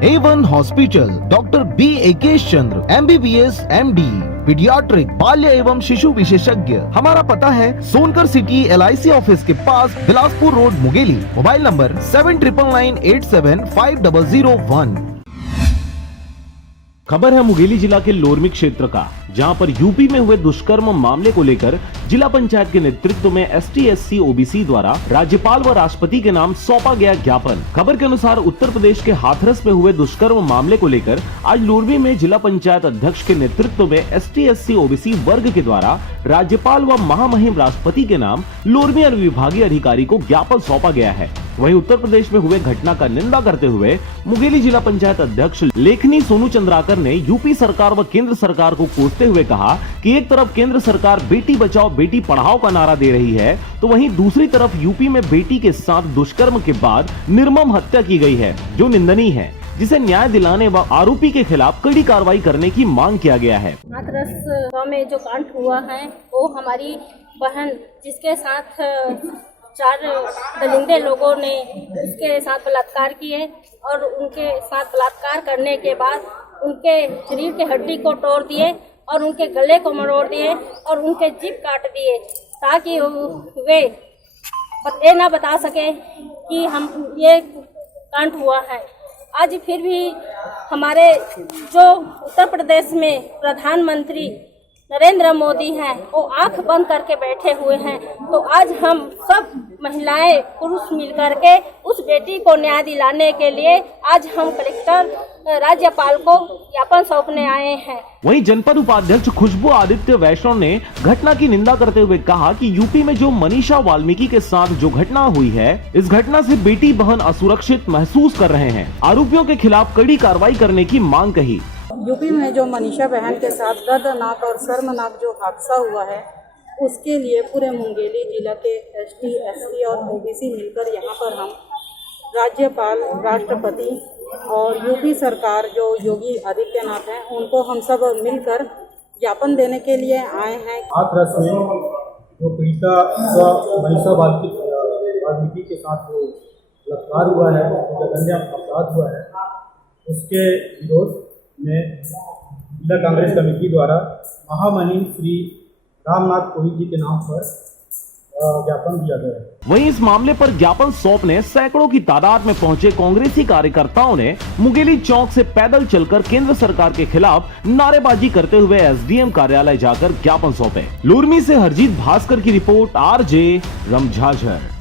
A1 hospital, doctor B एकेश चंद्र, MBBS MD, paediatric, बाल्य एवं शिशु विशेषज्ञ। हमारा पता है सोनकर सिटी LIC ऑफिस के पास, Bilaspur road, Mungeli. Mobile number 7999875001। खबर है मुंगेली जिला के लोरमी क्षेत्र का, जहां पर यूपी में हुए दुष्कर्म मामले को लेकर जिला पंचायत के नेतृत्व में ST SC OBC द्वारा राज्यपाल व राष्ट्रपति के नाम सौंपा गया ज्ञापन। खबर के अनुसार उत्तर प्रदेश के हाथरस में हुए दुष्कर्म मामले को लेकर आज लोरमी में जिला पंचायत अध्यक्ष के नेतृत्व में ST SC OBC वर्ग के द्वारा राज्यपाल व महामहिम राष्ट्रपति के नाम लोरमी अनुविभागीय अधिकारी को ज्ञापन सौंपा गया है। वहीं उत्तर प्रदेश में हुए घटना का निंदा करते हुए मुंगेली जिला पंचायत अध्यक्ष लेखनी सोनू चंद्राकर ने यूपी सरकार व केंद्र सरकार को कोसते हुए कहा कि एक तरफ केंद्र सरकार बेटी बचाओ बेटी पढ़ाओ का नारा दे रही है, तो वहीं दूसरी तरफ यूपी में बेटी के साथ दुष्कर्म के बाद निर्मम हत्या की गई है, जो निंदनीय है, जिसे न्याय दिलाने व आरोपी के खिलाफ कड़ी कार्रवाई करने की मांग किया गया है। हाथरस में जो कांड हुआ है वो हमारी बहन, जिसके साथ 4 दरिंदे लोगों ने उसके साथ बलात्कार किए और उनके साथ बलात्कार करने के बाद उनके शरीर के हड्डी को तोड़ दिए और उनके गले को मरोड़ दिए और उनके जीभ काट दिए, ताकि वे ये ना बता सके कि हम ये कांड हुआ है। आज फिर भी हमारे जो उत्तर प्रदेश में प्रधानमंत्री नरेंद्र मोदी हैं, वो आंख बंद करके बैठे हुए हैं। तो आज हम सब महिलाएं पुरुष मिलकर के उस बेटी को न्याय दिलाने के लिए आज हम कलेक्टर राज्यपाल को ज्ञापन सौंपने आए हैं। वहीं जनपद उपाध्यक्ष खुशबू आदित्य वैष्णव ने घटना की निंदा करते हुए कहा कि यूपी में जो मनीषा वाल्मीकि के साथ जो घटना हुई है, इस घटना से बेटी बहन असुरक्षित महसूस कर रहे हैं। आरोपियों के खिलाफ कड़ी कार्रवाई करने की मांग कही। यूपी में जो मनीषा बहन के साथ दर्दनाक और शर्मनाक जो हादसा हुआ है, उसके लिए पूरे मुंगेली जिला के ST SC और OBC मिलकर यहाँ पर हम राज्यपाल, राष्ट्रपति और यूपी सरकार जो योगी आदित्यनाथ हैं, उनको हम सब मिलकर ज्ञापन देने के लिए आए हैं। हाथरस में जो पीड़िता मनीषा वाल्मीकि के साथ जो बलात्कार हुआ है, जो जघन्य अपराध हुआ है, उसके विरोध में जिला कांग्रेस कमेटी द्वारा महामहिम श्री रामनाथ कोविंद जी के नाम पर ज्ञापन दिया गया है। वहीं इस मामले पर ज्ञापन सौंपने सैकड़ों की तादाद में पहुंचे कांग्रेसी कार्यकर्ताओं ने मुंगेली चौक से पैदल चलकर केंद्र सरकार के खिलाफ नारेबाजी करते हुए SDM कार्यालय जाकर ज्ञापन सौंपे। लोरमी से हरजीत भास्कर की रिपोर्ट, RJ रमझाझर।